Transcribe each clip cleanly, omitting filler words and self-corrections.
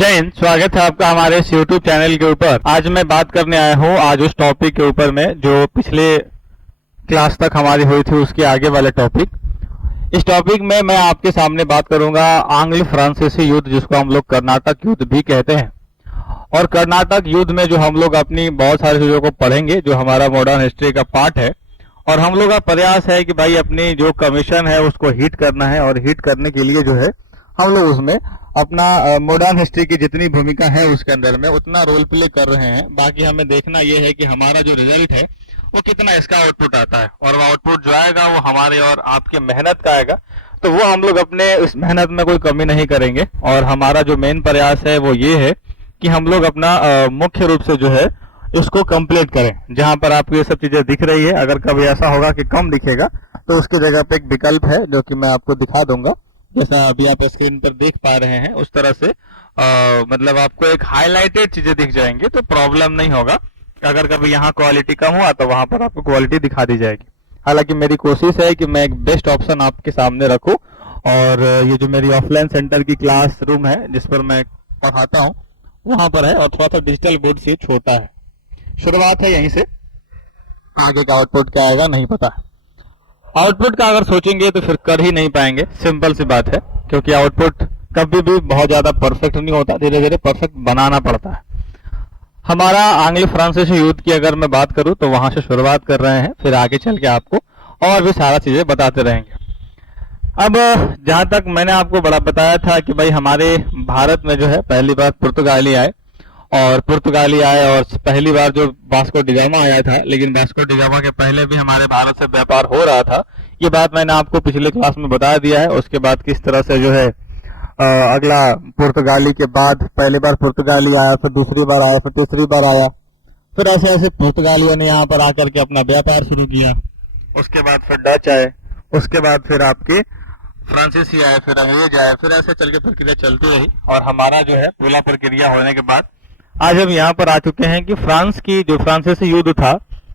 जय हिंद। स्वागत है आपका हमारे इस YouTube चैनल के ऊपर। आज मैं बात करने आया हूँ आज उस टॉपिक के ऊपर में जो पिछले क्लास तक हमारी हुई थी, उसके आगे वाले टॉपिक। इस टॉपिक में मैं आपके सामने बात करूंगा आंग्ल फ्रांसीसी युद्ध, जिसको हम लोग कर्नाटक युद्ध भी कहते हैं। और कर्नाटक युद्ध में जो हम लोग अपनी बहुत सारी चीजों को पढ़ेंगे, जो हमारा मॉडर्न हिस्ट्री का पार्ट है। और हम लोग का प्रयास है कि भाई अपनी जो कमीशन है उसको हिट करना है, और हिट करने के लिए जो है हम लोग उसमें अपना मॉडर्न हिस्ट्री की जितनी भूमिका है उसके अंदर में उतना रोल प्ले कर रहे हैं। बाकी हमें देखना यह है कि हमारा जो रिजल्ट है वो कितना इसका आउटपुट आता है, और वो आउटपुट जो आएगा वो हमारे और आपके मेहनत का आएगा। तो वो हम लोग अपने इस मेहनत में कोई कमी नहीं करेंगे। और हमारा जो मेन प्रयास है वो ये है कि हम लोग अपना मुख्य रूप से जो है इसको कंप्लीट करें। जहां पर आपको ये सब चीजें दिख रही है, अगर कभी ऐसा होगा कि कम दिखेगा तो उसकी जगह पे एक विकल्प है जो कि मैं आपको दिखा दूंगा। जैसा अभी आप स्क्रीन पर देख पा रहे हैं उस तरह से मतलब आपको एक हाईलाइटेड चीजें दिख जाएंगे, तो प्रॉब्लम नहीं होगा। अगर कभी यहाँ क्वालिटी कम हुआ तो वहां पर आपको क्वालिटी दिखा दी जाएगी। हालांकि मेरी कोशिश है कि मैं एक बेस्ट ऑप्शन आपके सामने रखूं। और ये जो मेरी ऑफलाइन सेंटर की क्लास रूम है जिस पर मैं पढ़ाता हूँ वहां पर है, और थोड़ा सा डिजिटल बोर्ड से छोटा है। शुरुआत है यहीं से, आगे का आउटपुट क्या आएगा नहीं पता है। आउटपुट का अगर सोचेंगे तो फिर कर ही नहीं पाएंगे, सिंपल सी बात है। क्योंकि आउटपुट कभी भी बहुत ज्यादा परफेक्ट नहीं होता, धीरे धीरे परफेक्ट बनाना पड़ता है। हमारा आंग्ल फ्रांसीसी युद्ध की अगर मैं बात करूं तो वहां से शुरुआत कर रहे हैं, फिर आगे चल के आपको और भी सारा चीजें बताते रहेंगे। अब जहां तक मैंने आपको बड़ा बताया था कि भाई हमारे भारत में जो है पहली बार पुर्तगाली आए, और पुर्तगाली आए और पहली बार जो वास्को डी गामा आया था। लेकिन वास्को डी गामा के पहले भी हमारे भारत से व्यापार हो रहा था, ये बात मैंने आपको पिछले क्लास में बता दिया है। उसके बाद किस तरह से जो है अगला पुर्तगाली के बाद पहली बार पुर्तगाली आया, फिर दूसरी बार आया, फिर तीसरी बार आया, फिर ऐसे ऐसे पुर्तगालियों ने यहाँ पर आकर के अपना व्यापार शुरू किया। उसके बाद फिर डच आए, उसके बाद फिर आपके फ्रांसीसी आए, फिर अंग्रेज आए, फिर ऐसे चल के प्रक्रिया चलती रही। और हमारा जो है पूरा प्रक्रिया होने के बाद आज हम यहाँ पर आ चुके हैं कि फ्रांस की जो फ्रांसीसी युद्ध था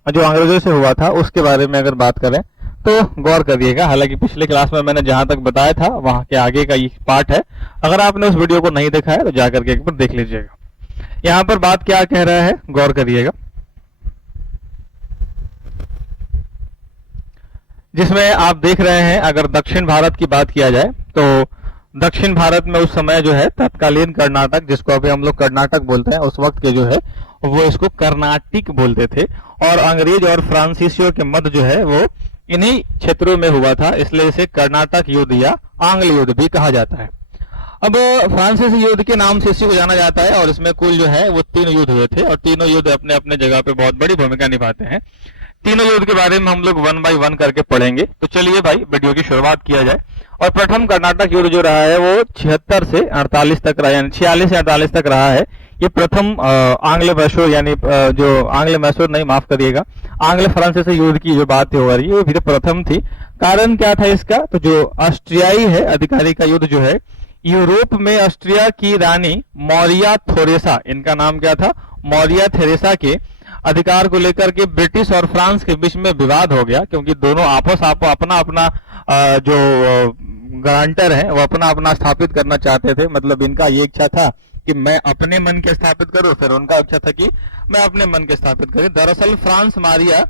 जो अंग्रेजों से हुआ था उसके बारे में अगर बात करें तो गौर करिएगा। हालांकि पिछले क्लास में मैंने जहां तक बताया था वहां के आगे का ये पार्ट है। अगर आपने उस वीडियो को नहीं देखा है तो जाकर के एक बार देख लीजिएगा। यहाँ पर बात क्या कह रहा है गौर करिएगा, जिसमें आप देख रहे हैं अगर दक्षिण भारत की बात किया जाए तो दक्षिण भारत में उस समय जो है तत्कालीन कर्नाटक, जिसको अभी हम लोग कर्नाटक बोलते हैं, उस वक्त के जो है वो इसको कर्नाटिक बोलते थे। और अंग्रेज और फ्रांसीसियों के मध्य जो है वो इन्हीं क्षेत्रों में हुआ था, इसलिए इसे कर्नाटक युद्ध या आंग्ल युद्ध भी कहा जाता है। अब फ्रांसीसी युद्ध के नाम से इसी को जाना जाता है, और इसमें कुल जो है वो 3 युद्ध हुए थे, और तीनों युद्ध अपने अपने जगह पे बहुत बड़ी भूमिका निभाते हैं। तीनों युद्ध के बारे में हम लोग 1 बाय 1 करके पढ़ेंगे। तो चलिए भाई वीडियो की शुरुआत किया जाए। और प्रथम कर्नाटक युद्ध जो रहा है वो 76 से 48 तक रहा, यानी 46 से 48 तक रहा है। ये प्रथम आंग्ल मैसूर, यानी जो आंग्ल मैसूर नहीं, माफ करिएगा, आंग्ल फ्रांसीसी युद्ध की जो बात हो रही है वो भी प्रथम थी। कारण क्या था इसका, तो जो ऑस्ट्रियाई है अधिकारी का युद्ध जो है यूरोप में ऑस्ट्रिया की रानी मौरिया थेरेसा, इनका नाम क्या था, मौरिया थेरेसा के अधिकार को लेकर के ब्रिटिश और फ्रांस के बीच में विवाद हो गया। क्योंकि दोनों आपस अपना अपना जो गारंटर है वो अपना अपना स्थापित करना चाहते थे। मतलब इनका ये इच्छा था कि मैं अपने मन के स्थापित करूं, फिर उनका इच्छा था कि मैं अपने मन के स्थापित करूं। दरअसल फ्रांस मारिया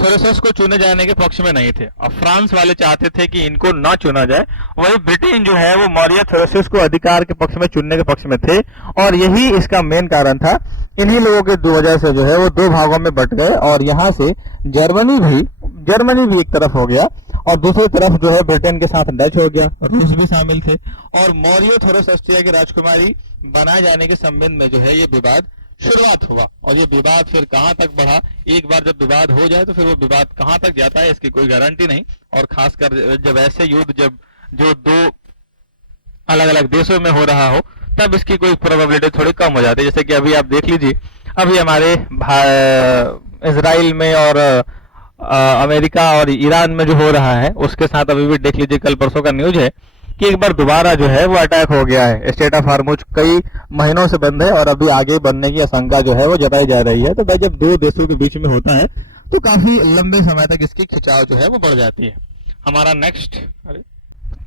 थोरेसस को चुने जाने के पक्ष में नहीं थे, और फ्रांस वाले चाहते थे कि इनको ना चुना जाए। वही ब्रिटेन जो है वो मौर्य थोरेसस को अधिकार के पक्ष में, चुनने के पक्ष में थे, और यही इसका मेन कारण था। इन्हीं लोगों के वजह से जो है वो 2 भागों में बट गए, और यहाँ से जर्मनी भी एक तरफ हो गया, और दूसरी तरफ जो है ब्रिटेन के साथ डच हो गया, रूस भी शामिल थे। और मौर्य थोरेस ऑस्ट्रिया की राजकुमारी बनाए जाने के संबंध में जो है ये विवाद शुरुआत हुआ। और ये विवाद फिर कहां तक बढ़ा, एक बार जब विवाद हो जाए तो फिर वो विवाद कहां तक जाता है इसकी कोई गारंटी नहीं। और खासकर जब ऐसे युद्ध जब जो 2 अलग अलग देशों में हो रहा हो तब इसकी कोई प्रोबेबिलिटी थोड़ी कम हो जाती है। जैसे कि अभी आप देख लीजिए, अभी हमारे इजराइल में और अमेरिका और ईरान में जो हो रहा है उसके साथ अभी भी देख लीजिए, कल परसों का न्यूज है कि एक बार दोबारा जो है वो अटैक हो गया है। स्टेट ऑफ हार्मुज कई महीनों से बंद है और अभी आगे बनने की आशंका जो है वो जताई जा रही है। तो भाई जब 2 देशों के बीच में होता है तो काफी लंबे समय तक इसकी खिंचाव जो है वो बढ़ जाती है। हमारा नेक्स्ट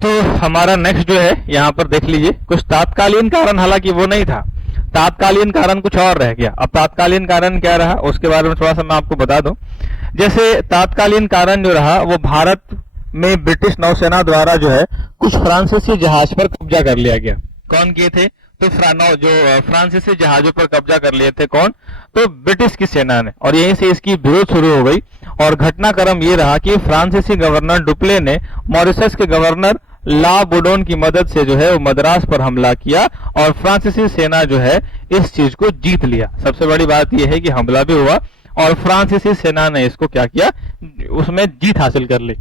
तो हमारा नेक्स्ट जो है यहाँ पर देख लीजिए, कुछ तात्कालीन कारण, हालांकि वो नहीं था, तात्कालीन कारण कुछ और रह गया। अब तात्कालीन कारण क्या रहा उसके बारे में थोड़ा सा मैं आपको बता दूं। जैसे तात्कालीन कारण जो रहा वो भारत में ब्रिटिश नौसेना द्वारा जो है कुछ फ्रांसीसी जहाज पर कब्जा कर लिया गया। कौन किए थे? तो फ्रांसीसी जहाजों पर कब्जा कर लिए थे कौन? तो ब्रिटिश की सेना ने, और यहीं से इसकी विरोध शुरू हो गई। और घटनाक्रम ये रहा कि फ्रांसीसी गवर्नर डुप्ले ने मॉरिशस के गवर्नर ला बोडोन की मदद से जो है वो मद्रास पर हमला किया और फ्रांसीसी सेना जो है इस चीज को जीत लिया। सबसे बड़ी बात यह है कि हमला भी हुआ और फ्रांसीसी सेना ने इसको क्या किया, उसमें जीत हासिल कर ली।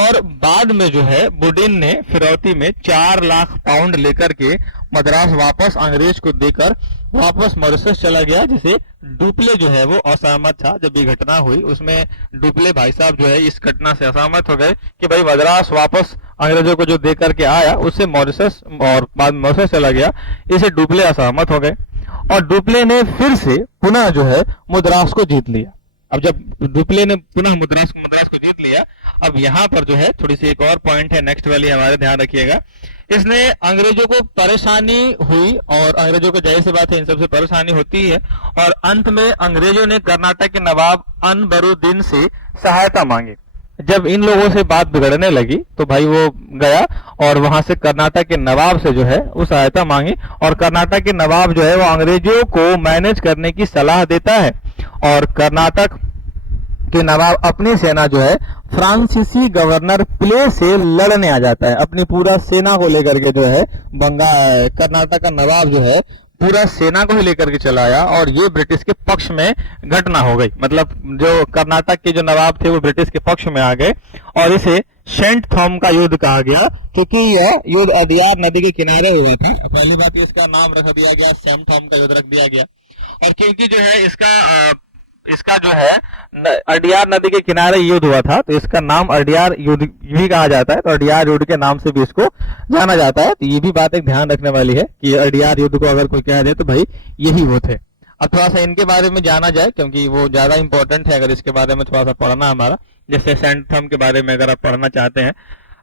और बाद में जो है बुडिन ने फिरौती में 4 लाख पाउंड लेकर के मद्रास वापस अंग्रेज को देकर वापस मॉरिशस चला गया, जिसे डुप्ले जो है वो असहमत था। जब ये घटना हुई उसमें डुप्ले भाई साहब जो है इस घटना से असहमत हो गए कि भाई मद्रास वापस अंग्रेजों को जो दे करके आया उससे मॉरिशस और बाद में मॉरिशस चला गया, इसे डुप्ले असहमत हो गए और डुप्ले ने फिर से पुनः जो है मद्रास को जीत लिया। अब जब डुप्ले ने पुनः मद्रास को जीत लिया, अब यहाँ पर जो है थोड़ी सी एक और पॉइंट है नेक्स्ट वाली, हमारे ध्यान रखिएगा। इसने अंग्रेजों को परेशानी हुई और अंग्रेजों को जाहिर सी बात है इन सबसे परेशानी होती है, और अंत में अंग्रेजों ने कर्नाटक के नवाब अनबरुद्दीन से सहायता मांगी। जब इन लोगों से बात बिगड़ने लगी तो भाई वो गया और वहां से कर्नाटक के नवाब से जो है वो सहायता मांगी, और कर्नाटक के नवाब जो है वो अंग्रेजों को मैनेज करने की सलाह देता है। और कर्नाटक के नवाब अपनी सेना जो है फ्रांसीसी गवर्नर प्ले से लड़ने आ जाता है, अपनी पूरा सेना को लेकर के जो है कर्नाटक का नवाब जो है पूरा सेना को ही लेकर के चला आया और ये ब्रिटिश के पक्ष में घटना हो गई। मतलब जो कर्नाटक के जो नवाब थे वो ब्रिटिश के पक्ष में आ गए और इसे सेंट थॉम का युद्ध कहा गया, क्योंकि यह युद्ध अडियार नदी के किनारे हुआ था। पहली बात इसका नाम रख दिया गया, सेंट थॉम का युद्ध रख दिया गया। और क्योंकि जो है इसका जो है अडियार नदी के किनारे युद्ध हुआ था तो इसका नाम अडियार युद्ध भी कहा जाता है, तो अडियार युद्ध के नाम से भी इसको जाना जाता है। तो ये भी बात एक ध्यान रखने वाली है कि अडियार युद्ध को अगर कोई कह दे तो भाई यही वो थे। अब थोड़ा सा इनके बारे में जाना जाए क्योंकि वो ज्यादा इंपॉर्टेंट है, अगर इसके बारे में थोड़ा सा पढ़ना हमारा। जैसे सेंट थॉम के बारे में अगर आप पढ़ना चाहते हैं,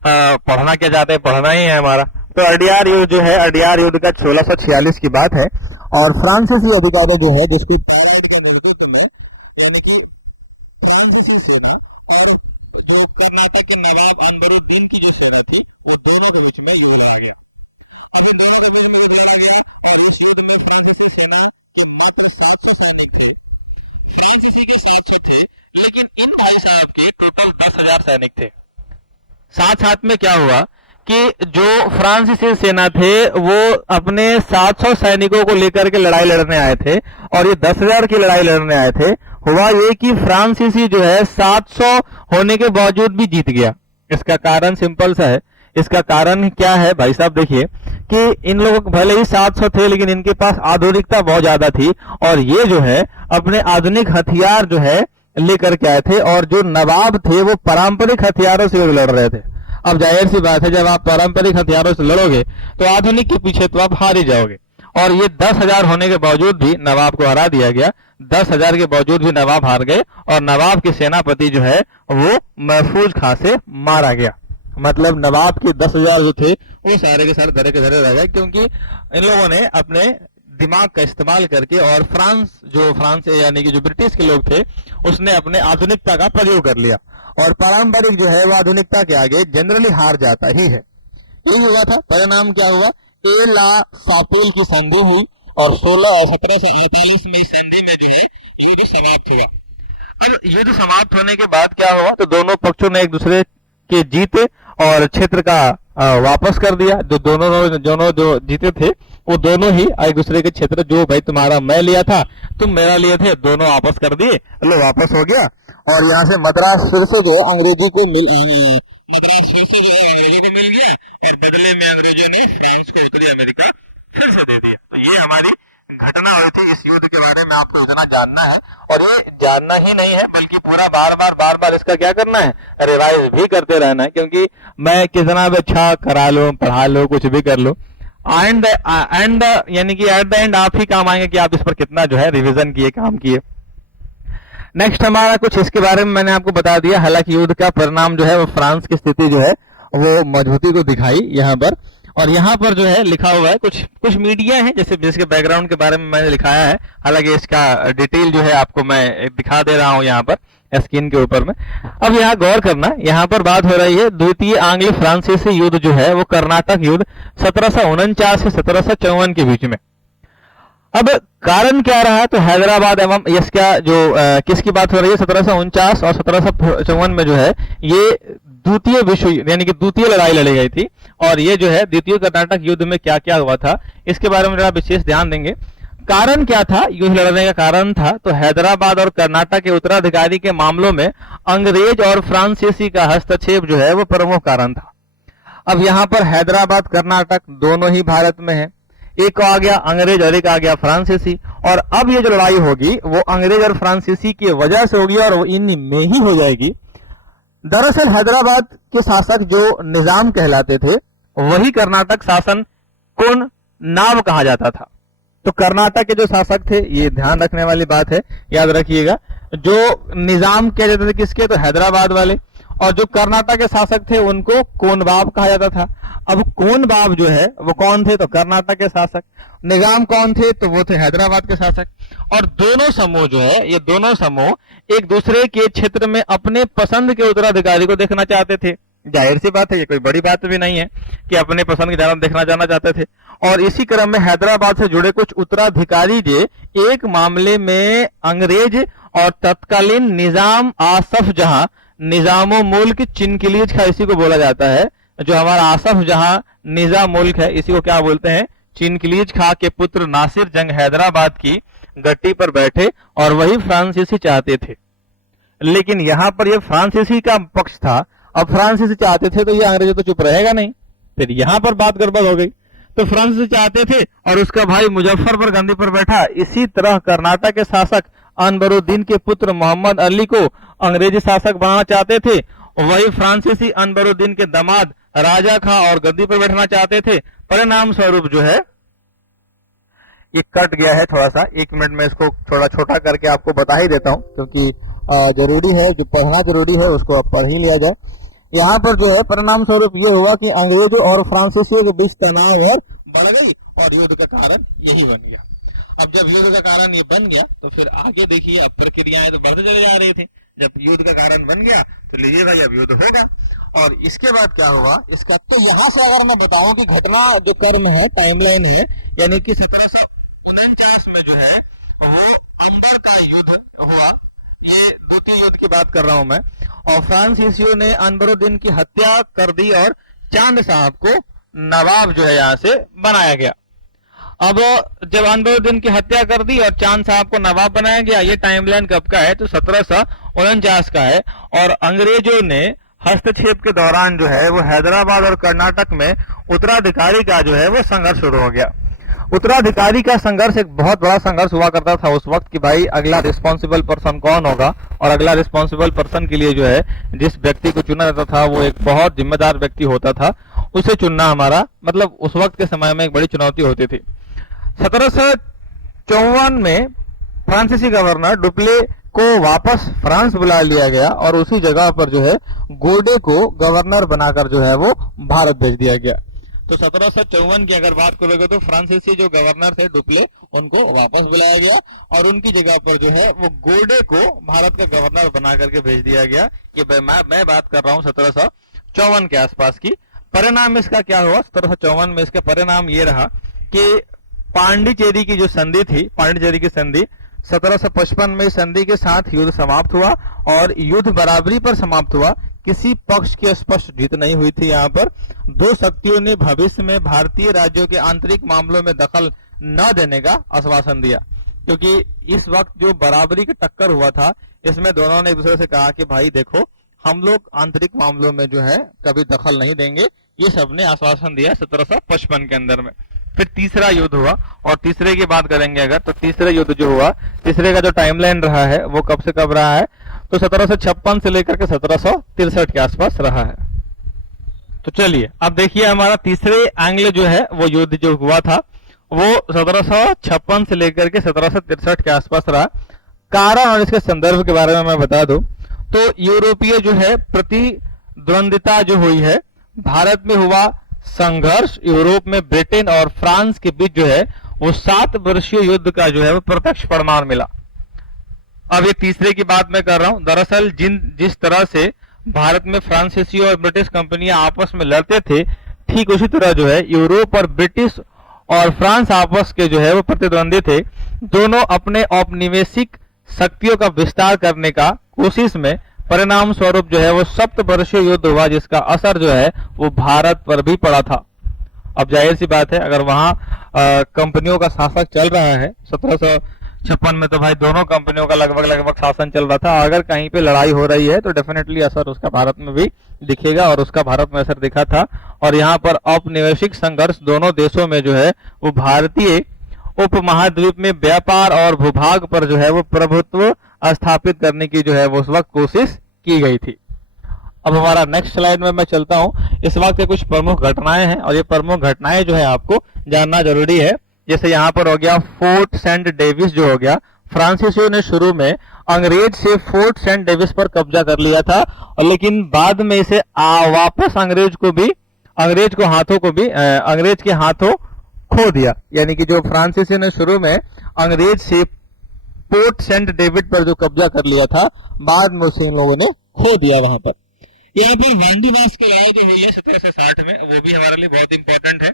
पढ़ना क्या चाहते हैं, पढ़ना ही है हमारा। तो अडियार युद्ध जो है, अडियार युद्ध का 1646 की बात है और फ्रांसीसी अधिकारी जो है जिसको नेतृत्व में यानी कि फ्रांसीसी सेना और जो कर्नाटक के नवाब अनबरुद्दीन की जो सेना थी वो दोनों के बीच में युद्ध रह गया। अभी नया युद्ध में गया और इस युद्ध में फ्रांसीसी सेना के मात्र 700 सैनिक थे। फ्रांसीसी के 700 थे लेकिन उन भाई साहब के टोटल 10,000 सैनिक थे। साथ साथ में क्या हुआ कि जो फ्रांसीसी सेना थे वो अपने 700 सैनिकों को लेकर के लड़ाई लड़ने आए थे और ये 10,000 की लड़ाई लड़ने आए थे। हुआ ये कि फ्रांसीसी जो है 700 होने के बावजूद भी जीत गया। इसका कारण सिंपल सा है। इसका कारण क्या है भाई साहब, देखिए कि इन लोगों को भले ही 700 थे लेकिन इनके पास आधुनिकता बहुत ज्यादा थी और ये जो है अपने आधुनिक हथियार जो है लेकर के आए थे और जो नवाब थे वो पारंपरिक हथियारों से लड़ रहे थे। अब जाहिर सी बात है जब आप पारंपरिक हथियारों से लड़ोगे तो आधुनिक के पीछे तो आप हार ही जाओगे। और ये 10,000 होने के बावजूद भी नवाब को हरा दिया गया। 10,000 के बावजूद भी नवाब हार गए और नवाब के सेनापति जो है वो महफूज खां से मारा गया। मतलब नवाब के 10,000 जो थे वो सारे के सारे धरे के धरे रह गए, क्योंकि इन लोगों ने अपने दिमाग का इस्तेमाल करके और फ्रांस यानी कि जो ब्रिटिश के लोग थे उसने अपने आधुनिकता का प्रयोग कर लिया और पारंपरिक जो है वो आधुनिकता के आगे जनरली हार जाता ही है। यही हुआ था। परिणाम क्या हुआ, ला सापेल की संधि हुई और 1748 में इस संधि में जो है युद्ध समाप्त हुआ। अब युद्ध समाप्त होने के बाद क्या हुआ तो दोनों पक्षों ने एक दूसरे के जीते और क्षेत्र का वापस कर दिया। जो दोनों जो जीते थे वो दोनों ही एक दूसरे के क्षेत्र, जो भाई तुम्हारा मैं लिया था तुम मेरा लिए थे, दोनों वापस कर दिए। लो वापस हो गया और यहाँ से मद्रास फिर से जो अंग्रेजी को मिल गया और बदले में अंग्रेजों ने फ्रांस को उत्तरी अमेरिका फिर से दे दिया। तो ये हमारी घटना हुई थी। इस युद्ध के बारे में आपको इतना जानना है और ये जानना ही नहीं है बल्कि पूरा बार बार इसका क्या करना है, रिवाइज भी करते रहना है, क्योंकि मैं कितना भी अच्छा करा लो, पढ़ा लो, कुछ भी कर लो, एंड यानी कि एट द एंड आप ही काम आएंगे कि आप इस पर कितना जो है रिविजन किए, काम किए। नेक्स्ट हमारा कुछ इसके बारे में मैंने आपको बता दिया। हालांकि युद्ध का परिणाम जो है वो फ्रांस की स्थिति जो है वो मजबूती को दिखाई यहाँ पर। और यहाँ पर जो है लिखा हुआ है, कुछ मीडिया है जैसे जिसके बैकग्राउंड के बारे में मैंने लिखाया है, हालांकि इसका डिटेल जो है आपको मैं दिखा दे रहा हूँ यहाँ पर स्क्रीन के ऊपर में। अब यहाँ गौर करना, यहाँ पर बात हो रही है द्वितीय आंग्ल फ्रांसीसी युद्ध जो है वो कर्नाटक युद्ध 1749 से 1754 के बीच में। अब कारण क्या रहा, तो हैदराबाद एवं इसका जो किसकी बात हो रही है, 1749 और 1754 में जो है ये द्वितीय विश्व यानी कि द्वितीय लड़ाई लड़ी गई थी। और ये जो है द्वितीय कर्नाटक युद्ध में क्या क्या हुआ था इसके बारे में जरा विशेष ध्यान देंगे। कारण क्या था, युद्ध लड़ने का कारण था तो हैदराबाद और कर्नाटक के उत्तराधिकारी के मामलों में अंग्रेज और फ्रांसीसी का हस्तक्षेप जो है वो प्रमुख कारण था। अब यहाँ पर हैदराबाद कर्नाटक दोनों ही भारत में है, एक आ गया अंग्रेज और एक आ गया फ्रांसीसी। और अब ये जो लड़ाई होगी वो अंग्रेज और फ्रांसीसी की वजह से होगी और वो इन में ही हो जाएगी। दरअसल हैदराबाद के शासक जो निजाम कहलाते थे वही कर्नाटक शासन कौन नाव कहा जाता था। तो कर्नाटक के जो शासक थे, ये ध्यान रखने वाली बात है, याद रखिएगा, जो निजाम कह जाते थे किसके, तो हैदराबाद वाले। और जो कर्नाटक के शासक थे उनको कोनबाब कहा जाता था। अब कोनबाब जो है वो कौन थे, तो कर्नाटक के शासक। निजाम कौन थे, तो वो थे हैदराबाद के शासक। और दोनों समूह जो है, ये दोनों समूह एक दूसरे के क्षेत्र में अपने पसंद के उत्तराधिकारी को देखना चाहते थे। जाहिर सी बात है, ये कोई बड़ी बात भी नहीं है कि अपने पसंद की जानब देखना जाना चाहते थे। और इसी क्रम में हैदराबाद से जुड़े कुछ उत्तराधिकारी जे एक मामले में अंग्रेज और तत्कालीन निजाम आसफ जहां निजामो मुल्क चिनकिलीज खा, इसी को बोला जाता है, जो हमारा आसफ जहां निजाम मुल्क है इसी को क्या बोलते हैं, चिनकिलीज खा के पुत्र नासिर जंग हैदराबाद की गट्टी पर बैठे और वही फ्रांसीसी चाहते थे। लेकिन यहां पर यह फ्रांसीसी का पक्ष था। अब फ्रांसीसी चाहते थे तो ये अंग्रेज तो चुप रहेगा नहीं, फिर यहां पर बात गड़बड़ हो गई। तो फ्रांसीसी चाहते थे और उसका भाई मुजफ्फर पर गद्दी पर बैठा। इसी तरह कर्नाटक के शासक अनबरुद्दीन के पुत्र मोहम्मद अली को अंग्रेजी शासक बनाना चाहते थे, वही फ्रांसीसी अनबरुद्दीन के दामाद राजा खां और गद्दी पर बैठना चाहते थे। परिणाम स्वरूप जो है ये कट गया है थोड़ा सा, 1 मिनट में इसको थोड़ा छोटा करके आपको बता ही देता हूं, क्योंकि जरूरी है, जो पढ़ना जरूरी है उसको अब पढ़ ही लिया जाए। यहाँ पर जो है परिणाम स्वरूप ये हुआ कि अंग्रेजों और फ्रांसीसियों के बीच तनाव और बढ़ गई और युद्ध का कारण यही बन गया। अब जब युद्ध का कारण ये बन गया तो फिर आगे देखिए, अब प्रक्रियाएं तो बढ़ते चले जा रही थी। जब युद्ध का कारण बन गया तो लीजिए भाई अब युद्ध होगा। और इसके बाद क्या हुआ, इसका तो यहाँ से अगर मैं बताऊं कि घटना जो कर्म है, टाइमलाइन है, यानी कि 1749 में जो है वो अंदर का युद्ध हुआ। ये द्वितीय युद्ध की बात कर रहा हूं मैं। और फ्रांसीसियों ने अनबरुद्दीन की हत्या कर दी और चांद साहब को नवाब जो है यहाँ से बनाया गया। अब जब अनबरुद्दीन की हत्या कर दी और चांद साहब को नवाब बनाया गया, ये टाइमलाइन कब का है, तो 1749 का है। और अंग्रेजों ने हस्तक्षेप के दौरान जो है वो हैदराबाद और कर्नाटक में उत्तराधिकारी का जो है वो संघर्ष शुरू हो गया। उत्तराधिकारी का संघर्ष एक बहुत बड़ा संघर्ष हुआ करता था उस वक्त कि भाई अगला रिस्पॉन्सिबल पर्सन कौन होगा। और अगला रिस्पॉन्सिबल पर्सन के लिए जो है जिस व्यक्ति को चुना जाता था वो एक बहुत जिम्मेदार व्यक्ति होता था, उसे चुनना हमारा मतलब उस वक्त के समय में एक बड़ी चुनौती होती थी। 1754 में फ्रांसीसी गवर्नर डुप्ले को वापस फ्रांस बुला लिया गया और उसी जगह पर जो है गोडे को गवर्नर बनाकर जो है वो भारत भेज दिया गया। तो 1754 की अगर बात करोगे तो फ्रांसीसी जो गवर्नर थे डुप्ले, उनको वापस बुलाया गया और उनकी जगह पर जो है वो गोडे को भारत का गवर्नर बना करके भेज दिया गया। ये मैं बात कर रहा हूँ 1754 के आसपास की। परिणाम इसका क्या हुआ, 1754 में इसका परिणाम ये रहा कि पांडिचेरी की जो संधि थी, पांडिचेरी की संधि 1755 में संधि के साथ युद्ध समाप्त हुआ और युद्ध बराबरी पर समाप्त हुआ। किसी पक्ष की स्पष्ट जीत नहीं हुई थी। यहाँ पर दो शक्तियों ने भविष्य में भारतीय राज्यों के आंतरिक मामलों में दखल न देने का आश्वासन दिया, क्योंकि इस वक्त जो बराबरी का टक्कर हुआ था इसमें दोनों ने एक दूसरे से कहा कि भाई देखो हम लोग आंतरिक मामलों में जो है कभी दखल नहीं देंगे, ये सबने आश्वासन दिया 1755 के अंदर में। फिर तीसरा युद्ध हुआ और तीसरे की बात करेंगे अगर तो तीसरे युद्ध जो हुआ, तीसरे का जो टाइमलाइन रहा है वो कब से कब रहा है, तो 1756 से लेकर के 1763 के आसपास रहा है। तो चलिए अब देखिए हमारा तीसरे एंग्ल जो है वो युद्ध जो हुआ था वो 1756 से लेकर के 1763 के आसपास रहा। कारण और इसके संदर्भ के बारे में मैं बता दूं तो यूरोपीय जो है प्रतिद्वंदिता जो हुई है भारत में हुआ संघर्ष यूरोप में ब्रिटेन और फ्रांस के बीच जो है वो 7 वर्षीय युद्ध का जो है वो प्रत्यक्ष प्रमाण मिला। अब ये तीसरे की बात मैं कर रहा हूं। दरअसल जिस तरह से भारत में फ्रांसीसी और ब्रिटिश कंपनियां आपस में लड़ते थे, ठीक उसी तरह जो है यूरोप और ब्रिटिश और फ्रांस आपस के जो है वो प्रतिद्वंदी थे। दोनों अपने औपनिवेशिक शक्तियों का विस्तार करने का कोशिश में परिणाम स्वरूप जो है वो 7 वर्षीय युद्ध हुआ, जिसका असर जो है वो भारत पर भी पड़ा था। अब जाहिर सी बात है, अगर वहां कंपनियों का शासक चल रहा है 1756 में, तो भाई दोनों कंपनियों का लगभग शासन चल रहा था। अगर कहीं पे लड़ाई हो रही है तो डेफिनेटली असर उसका भारत में भी दिखेगा, और उसका भारत में असर दिखा था। और यहाँ पर औपनिवेशिक संघर्ष दोनों देशों में जो है वो भारतीय उपमहाद्वीप में व्यापार और भूभाग पर जो है वो प्रभुत्व स्थापित करने की जो है वो उस वक्त कोशिश की गई थी। अब हमारा नेक्स्ट स्लाइड में मैं चलता हूं। इस वक्त के कुछ प्रमुख घटनाएं हैं, और ये प्रमुख घटनाएं जो है आपको जानना जरूरी है। जैसे यहाँ पर हो गया फोर्ट सेंट डेविस जो हो गया, फ्रांसीसियों ने शुरू में अंग्रेज से फोर्ट सेंट डेविस पर कब्जा कर लिया था, और लेकिन बाद में इसे वापस अंग्रेज के हाथों खो दिया। यानी कि जो फ्रांसीसियों ने शुरू में अंग्रेज से पोर्ट सेंट डेविड पर जो कब्जा कर लिया था, बाद में उसे इन लोगों ने खो दिया वहां पर। यहाँ पर वांडीवास की लड़ाई जो हुई है 1760 में, वो भी हमारे लिए बहुत इंपॉर्टेंट है।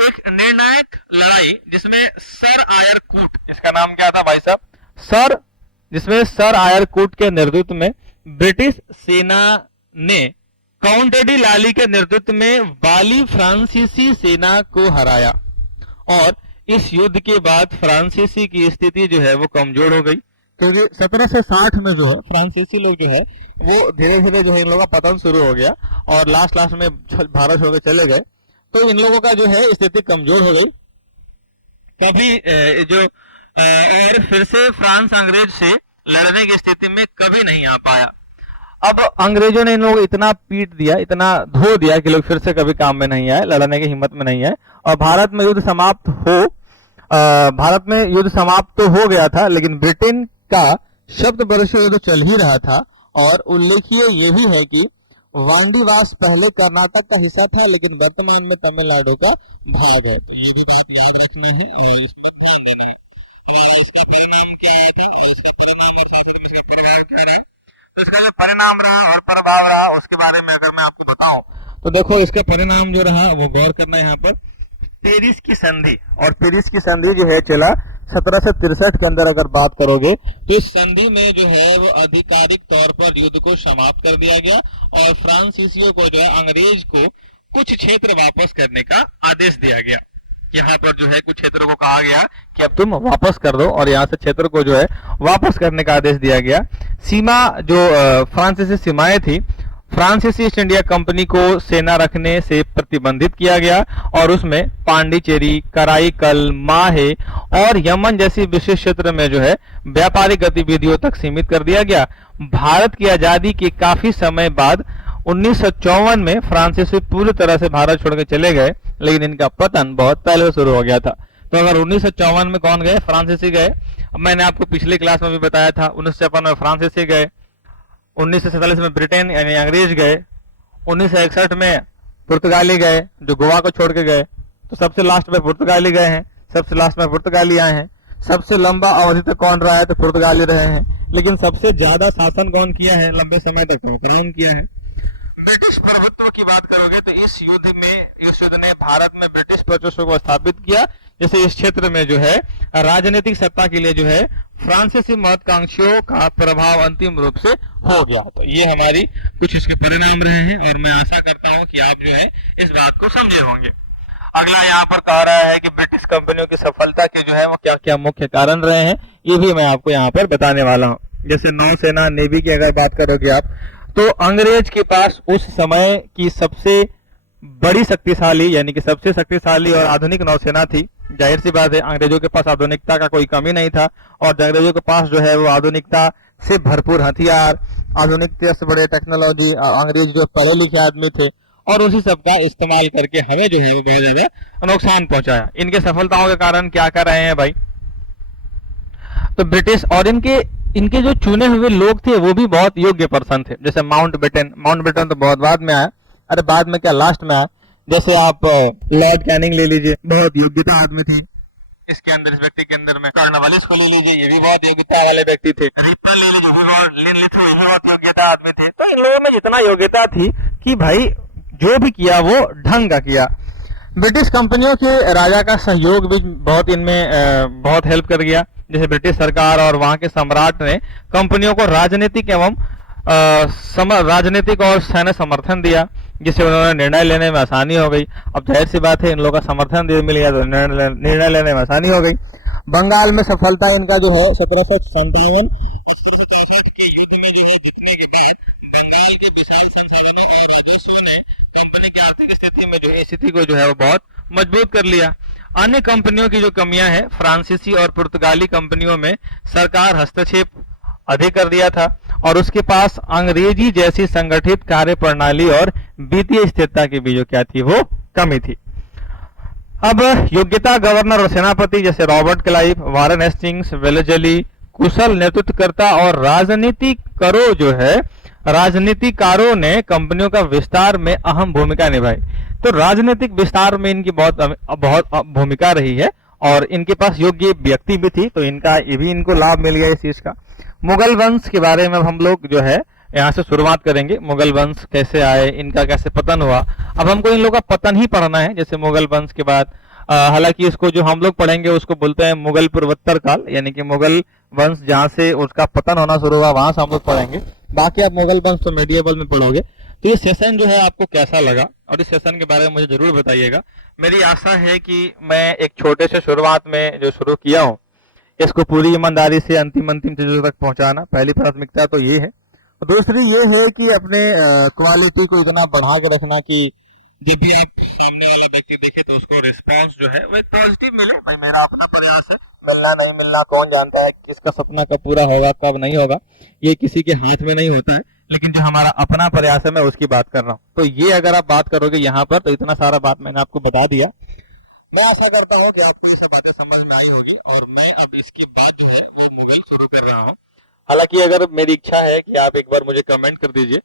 एक निर्णायक लड़ाई जिसमें सर आयरकूट, इसका नाम क्या था भाई साहब, जिसमें सर आयरकूट के नेतृत्व में ब्रिटिश सेना ने काउंट डी लाली के नेतृत्व में वाली फ्रांसीसी सेना को हराया, और इस युद्ध के बाद फ्रांसीसी की स्थिति जो है वो कमजोर हो गई, क्योंकि 1760 में जो है फ्रांसीसी लोग जो है वो धीरे धीरे जो है इन लोगों का पतन शुरू हो गया, और लास्ट में भारत छोड़ के चले गए। तो इन लोगों का जो है स्थिति कमजोर हो गई। कभी और फिर से फ्रांस अंग्रेज से लड़ने की स्थिति में कभी नहीं आ पाया। अब अंग्रेजों ने इन लोगों को इतना पीट दिया, इतना धो दिया कि लोग फिर से कभी काम में नहीं आए, लड़ने की हिम्मत में नहीं आए, और भारत में युद्ध समाप्त तो हो गया था, लेकिन ब्रिटेन का शब्द वर्षीय युद्ध चल ही रहा था। और उल्लेखनीय ये भी है कि वांडीवास पहले कर्नाटक का हिस्सा था, लेकिन वर्तमान में तमिलनाडु का भाग है। तो ये भी बात याद रखना है और इस पर ध्यान देना है। हमारा इसका परिणाम क्या आया था, और इसका परिणाम और साथ में इसका प्रभाव क्या रहा। तो इसका जो परिणाम रहा और प्रभाव रहा, उसके बारे में अगर मैं आपको बताऊं तो देखो, इसका परिणाम जो रहा वो गौर करना है यहाँ पर। पेरिस की संधि, और पेरिस की संधि जो है चला 1763 के अंदर अगर बात करोगे तो इस संधि में जो है वो आधिकारिक तौर पर युद्ध को समाप्त कर दिया गया, और फ्रांसीसियों को जो है अंग्रेज को कुछ क्षेत्र वापस करने का आदेश दिया गया। यहाँ पर जो है कुछ क्षेत्रों को कहा गया कि अब तुम वापस कर दो, और यहाँ से क्षेत्र को जो है वापस करने का आदेश दिया गया। सीमा जो फ्रांसीसी सीमाएं थी, फ्रांसीसी ईस्ट इंडिया कंपनी को सेना रखने से प्रतिबंधित किया गया, और उसमें पांडिचेरी, कराईकल, माहे और यमन जैसी विशेष क्षेत्र में जो है व्यापारिक गतिविधियों तक सीमित कर दिया गया। भारत की आजादी के काफी समय बाद 1954 में फ्रांसीसी पूरी तरह से भारत छोड़ के चले गए, लेकिन इनका पतन बहुत पहले शुरू हो गया था। तो अगर 1954 में कौन गए, फ्रांसीसी गए। अब मैंने आपको पिछले क्लास में भी बताया था, 1956 में फ्रांसीसी गए, 1947 में ब्रिटेन यानी अंग्रेज गए, 1961 में पुर्तगाली गए जो गोवा को छोड़ के गए। तो सबसे लास्ट में पुर्तगाली गए हैं, सबसे लास्ट में पुर्तगाली आए हैं। सबसे लंबा अवधि तक कौन रहा है, तो पुर्तगाली रहे हैं। लेकिन सबसे ज्यादा शासन कौन किया है लंबे समय तक, तो क्राउन किया है। ब्रिटिश प्रभुत्व की बात करोगे तो इस युद्ध ने भारत में ब्रिटिश प्रभुत्व को स्थापित किया। जैसे इस क्षेत्र में जो है राजनीतिक सत्ता के लिए जो है फ्रांसीसी महत्वाकांक्षियों का प्रभाव अंतिम रूप से हो गया। तो ये हमारी कुछ इसके परिणाम रहे हैं, और मैं आशा करता हूं कि आप जो है इस बात को समझे होंगे। अगला यहाँ पर कह रहा है कि ब्रिटिश कंपनियों की सफलता के जो है वो क्या क्या मुख्य कारण रहे हैं, ये भी मैं आपको यहाँ पर बताने वाला हूँ। जैसे नौसेना, नेवी की अगर बात करोगे आप, तो अंग्रेज के पास उस समय की सबसे बड़ी शक्तिशाली यानी कि सबसे शक्तिशाली और आधुनिक नौसेना थी। जाहिर सी बात है, अंग्रेजों के पास आधुनिकता का कोई कमी नहीं था, और अंग्रेजों के पास जो है वो आधुनिकता से भरपूर हथियार, आधुनिकता से बड़े टेक्नोलॉजी, अंग्रेज जो पढ़े लिखे आदमी थे, और उसी सब का इस्तेमाल करके हमें जो है बहुत ज्यादा नुकसान पहुंचाया। इनके सफलताओं के कारण क्या कर रहे हैं भाई, तो ब्रिटिश और इनके जो चुने हुए लोग थे वो भी बहुत योग्य पर्सन थे। जैसे माउंटबेटन तो बहुत बाद में आया, अरे बाद में क्या, लास्ट में आया। जैसे आप लॉर्ड कैनिंग ले लीजिए, बहुत योग्यता आदमी थे इसके अंदर, इस व्यक्ति के अंदर में। कॉर्नवालिस को ले लीजिए, ये भी बहुत योग्यता वाले व्यक्ति थे। रिपन ले लीजिए, ये भी बहुत योग्यता आदमी थे। तो इन लोगों में जितना योग्यता थी कि भाई जो भी किया वो ढंग का किया। ब्रिटिश कंपनियों के राजा का सहयोग भी बहुत इनमें बहुत हेल्प कर गया। जैसे ब्रिटिश सरकार और वहां के सम्राट ने कंपनियों को राजनीतिक एवं राजनीतिक और सैन्य समर्थन दिया, जिससे उन्होंने निर्णय लेने में आसानी हो गई। अब जाहिर सी बात है, इन लोगों का समर्थन मिल गया तो निर्णय लेने में आसानी हो गई। बंगाल में सफलता इनका जो है 1757 के युद्ध में जो है जीतने के बाद बंगाल के विशाल संसाधनों और राजस्व ने कंपनी की आर्थिक स्थिति में जो है स्थिति को जो है वो बहुत मजबूत कर लिया। अन्य कंपनियों की जो कमियां हैं, फ्रांसीसी और पुर्तगाली कंपनियों में सरकार हस्तक्षेप अधिक कर दिया था और उसके पास अंग्रेजी जैसी संगठित कार्य प्रणाली और वित्तीय स्थिरता की भी जो क्या थी वो कमी थी। अब योग्यता गवर्नर और सेनापति जैसे Robert Clive, Warren Hastings, Wellesley कुशल नेतृत्वकर्ता और राजनीतिकारों ने कंपनियों का विस्तार में अहम भूमिका निभाई। तो राजनीतिक विस्तार में इनकी बहुत भूमिका रही है और इनके पास योग्य व्यक्ति भी थी, तो ये भी इनको लाभ मिल गया इस चीज का। मुगल वंश के बारे में हम लोग जो है यहाँ से शुरुआत करेंगे। मुगल वंश कैसे आए, इनका कैसे पतन हुआ। अब हमको इन लोगों का पतन ही पढ़ना है। जैसे मुगल वंश के बाद हालांकि इसको जो हम लोग पढ़ेंगे उसको बोलते हैं मुगल पूर्वोत्तर काल, यानी कि मुगल वंश जहाँ से उसका पतन होना शुरू हुआ वहां से हम लोग पढ़ेंगे। बाकी आप मुगल वंश तो मीडिएवल में पढ़ोगे। तो ये सेशन जो है आपको कैसा लगा और इस सेशन के बारे में मुझे जरूर बताइएगा। मेरी आशा है कि मैं एक छोटे से शुरुआत में जो शुरू किया हूँ इसको पूरी ईमानदारी से अंतिम चीजों तक पहुंचाना, पहली प्राथमिकता तो ये है। दूसरी ये है कि अपने क्वालिटी को इतना बढ़ा के रखना कि जब भी आप सामने वाला व्यक्ति देखे तो उसको रिस्पांस जो है वो पॉजिटिव मिले। भाई मेरा अपना प्रयास है, मिलना नहीं मिलना कौन जानता है, किसका सपना कब पूरा होगा कब नहीं होगा, ये किसी के हाथ में नहीं होता है। लेकिन जो हमारा अपना प्रयास है मैं उसकी बात कर रहा हूँ। तो ये अगर आप बात करोगे यहाँ पर तो इतना सारा बात मैंने आपको बता दिया। मैं आशा करता हूँ कि आपको ये सब बातें समझ में आई होगी और मैं अब इसके बाद जो है वो मुगल शुरू कर रहा हूँ। हालांकि अगर मेरी इच्छा है कि आप एक बार मुझे कमेंट कर दीजिए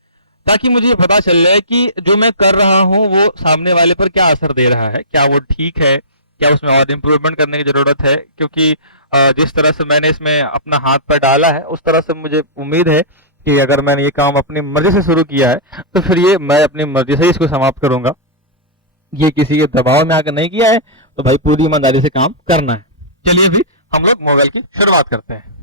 ताकि मुझे ये पता चल जाए कि जो मैं कर रहा हूँ वो सामने वाले पर क्या असर दे रहा है, क्या वो ठीक है, क्या उसमें और इम्प्रूवमेंट करने की जरूरत है। क्योंकि जिस तरह से मैंने इसमें अपना हाथ पर डाला है उस तरह से मुझे उम्मीद है कि अगर मैंने ये काम अपनी मर्जी से शुरू किया है तो फिर ये मैं अपनी मर्जी से ही इसको समाप्त करूंगा। ये किसी के दबाव में आकर नहीं किया है, तो भाई पूरी ईमानदारी से काम करना है। चलिए फिर हम लोग मुगल की शुरुआत करते हैं।